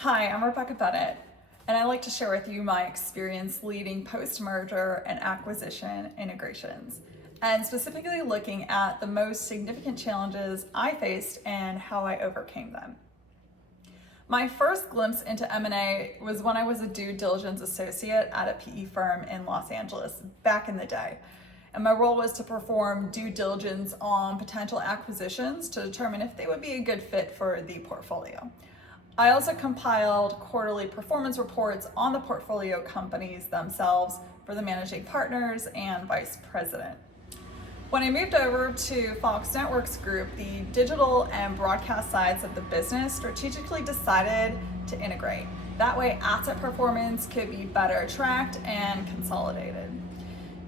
Hi, I'm Rebecca Bennett, and I'd like to share with you my experience leading post-merger and acquisition integrations, and specifically looking at the most significant challenges I faced and how I overcame them. My first glimpse into M&A was when I was a due diligence associate at a PE firm in Los Angeles back in the day. And my role was to perform due diligence on potential acquisitions to determine if they would be a good fit for the portfolio. I also compiled quarterly performance reports on the portfolio companies themselves for the managing partners and vice president. When I moved over to Fox Networks Group, the digital and broadcast sides of the business strategically decided to integrate. That way, asset performance could be better tracked and consolidated.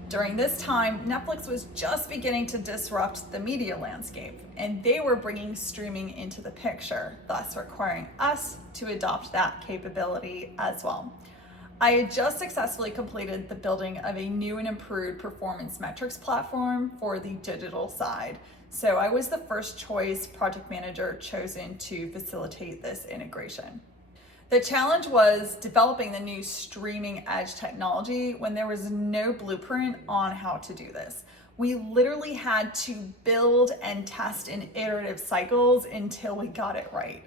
During this time, Netflix was just beginning to disrupt the media landscape, and they were bringing streaming into the picture, thus requiring us to adopt that capability as well. I had just successfully completed the building of a new and improved performance metrics platform for the digital side, so I was the first choice project manager chosen to facilitate this integration. The challenge was developing the new streaming edge technology when there was no blueprint on how to do this. We literally had to build and test in iterative cycles until we got it right.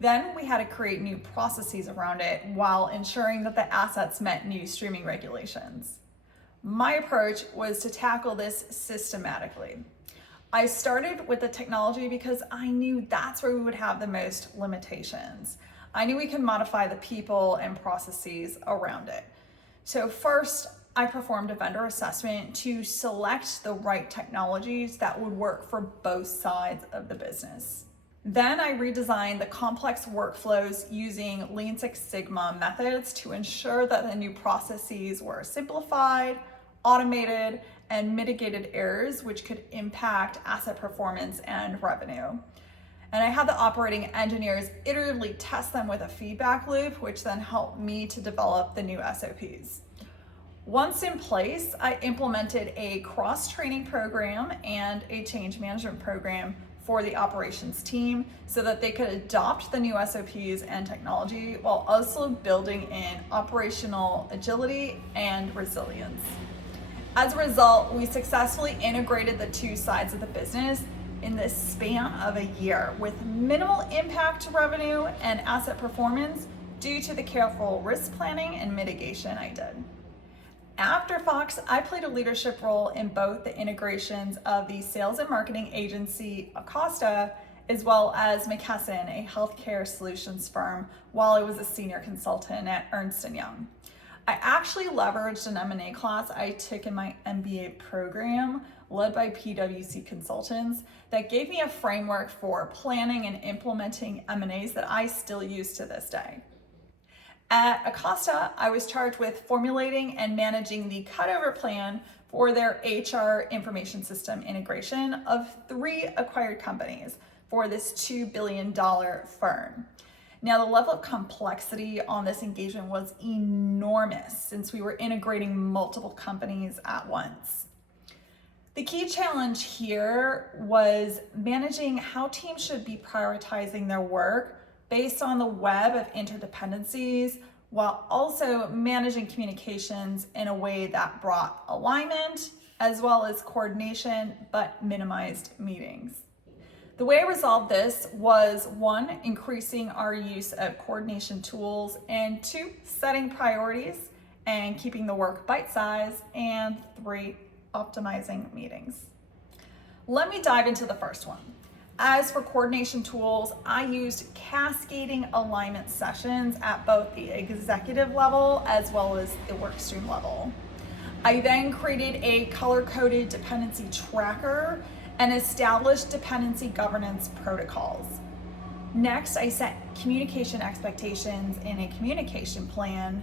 Then we had to create new processes around it while ensuring that the assets met new streaming regulations. My approach was to tackle this systematically. I started with the technology because I knew that's where we would have the most limitations. I knew we could modify the people and processes around it. So first, I performed a vendor assessment to select the right technologies that would work for both sides of the business. Then I redesigned the complex workflows using Lean Six Sigma methods to ensure that the new processes were simplified, automated, and mitigated errors which could impact asset performance and revenue. And I had the operating engineers iteratively test them with a feedback loop, which then helped me to develop the new SOPs. Once in place, I implemented a cross-training program and a change management program for the operations team so that they could adopt the new SOPs and technology while also building in operational agility and resilience. As a result, we successfully integrated the two sides of the business in the span of a year with minimal impact to revenue and asset performance due to the careful risk planning and mitigation I did. After Fox, I played a leadership role in both the integrations of the sales and marketing agency Acosta as well as McKesson, a healthcare solutions firm, while I was a senior consultant at Ernst & Young. I actually leveraged an M&A class I took in my MBA program led by PwC consultants that gave me a framework for planning and implementing M&As that I still use to this day. At Acosta, I was charged with formulating and managing the cutover plan for their HR information system integration of 3 acquired companies for this $2 billion firm. Now, the level of complexity on this engagement was enormous since we were integrating multiple companies at once. The key challenge here was managing how teams should be prioritizing their work based on the web of interdependencies, while also managing communications in a way that brought alignment as well as coordination, but minimized meetings. The way I resolved this was 1, increasing our use of coordination tools, and 2, setting priorities and keeping the work bite-sized, and 3, optimizing meetings. Let me dive into the first one. As for coordination tools, I used cascading alignment sessions at both the executive level as well as the workstream level. I then created a color-coded dependency tracker and established dependency governance protocols. Next, I set communication expectations in a communication plan.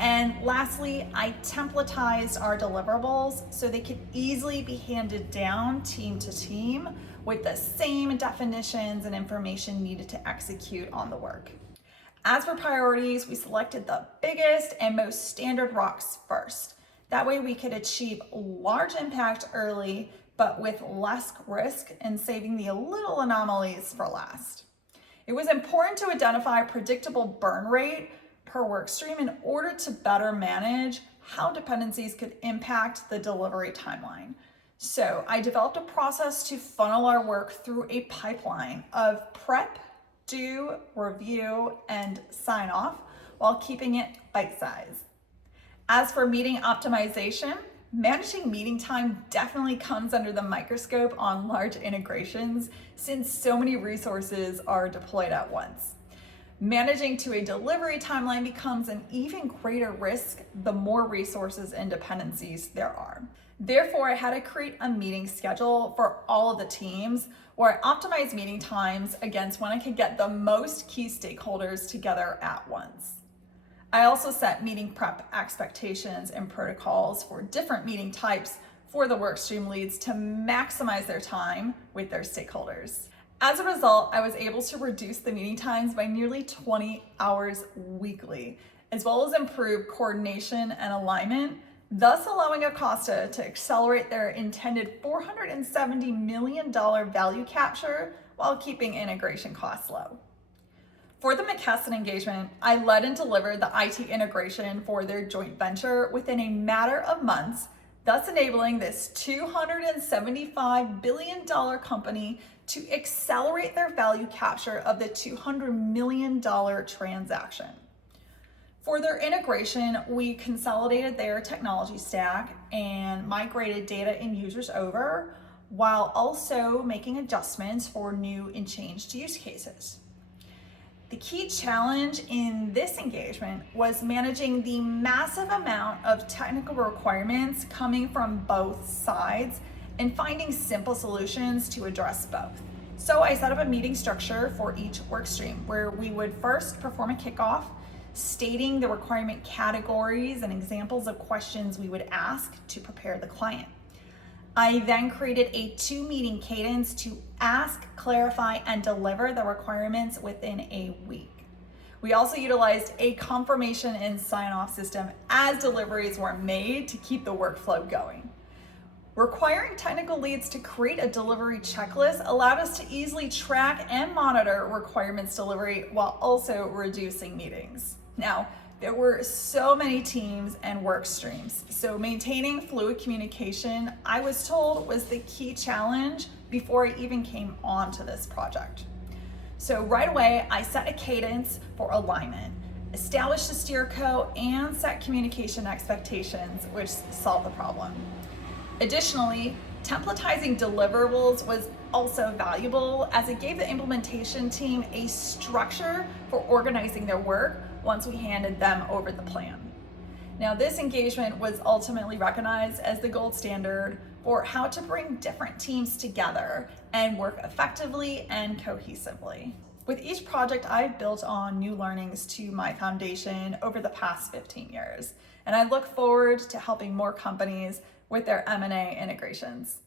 And lastly, I templatized our deliverables so they could easily be handed down team to team with the same definitions and information needed to execute on the work. As for priorities, we selected the biggest and most standard rocks first. That way we could achieve large impact early, but with less risk and saving the little anomalies for last. It was important to identify a predictable burn rate per work stream in order to better manage how dependencies could impact the delivery timeline. So I developed a process to funnel our work through a pipeline of prep, do, review, and sign off while keeping it bite-sized. As for meeting optimization, managing meeting time definitely comes under the microscope on large integrations since so many resources are deployed at once. Managing to a delivery timeline becomes an even greater risk the more resources and dependencies there are. Therefore, I had to create a meeting schedule for all of the teams where I optimized meeting times against when I could get the most key stakeholders together at once. I also set meeting prep expectations and protocols for different meeting types for the workstream leads to maximize their time with their stakeholders. As a result, I was able to reduce the meeting times by nearly 20 hours weekly, as well as improve coordination and alignment, thus allowing Acosta to accelerate their intended $470 million value capture while keeping integration costs low. For the McKesson engagement, I led and delivered the IT integration for their joint venture within a matter of months, thus enabling this $275 billion company to accelerate their value capture of the $200 million transaction. For their integration, we consolidated their technology stack and migrated data and users over, while also making adjustments for new and changed use cases. The key challenge in this engagement was managing the massive amount of technical requirements coming from both sides and finding simple solutions to address both. So I set up a meeting structure for each work stream where we would first perform a kickoff, stating the requirement categories and examples of questions we would ask to prepare the client. I then created a 2-meeting cadence to ask, clarify, and deliver the requirements within a week. We also utilized a confirmation and sign-off system as deliveries were made to keep the workflow going. Requiring technical leads to create a delivery checklist allowed us to easily track and monitor requirements delivery while also reducing meetings. Now, there were so many teams and work streams, so maintaining fluid communication, I was told, was the key challenge before I even came onto this project. So right away, I set a cadence for alignment, established a steer code, and set communication expectations, which solved the problem. Additionally, templatizing deliverables was also valuable as it gave the implementation team a structure for organizing their work once we handed them over the plan. Now, this engagement was ultimately recognized as the gold standard for how to bring different teams together and work effectively and cohesively. With each project, I've built on new learnings to my foundation over the past 15 years, and I look forward to helping more companies with their M&A integrations.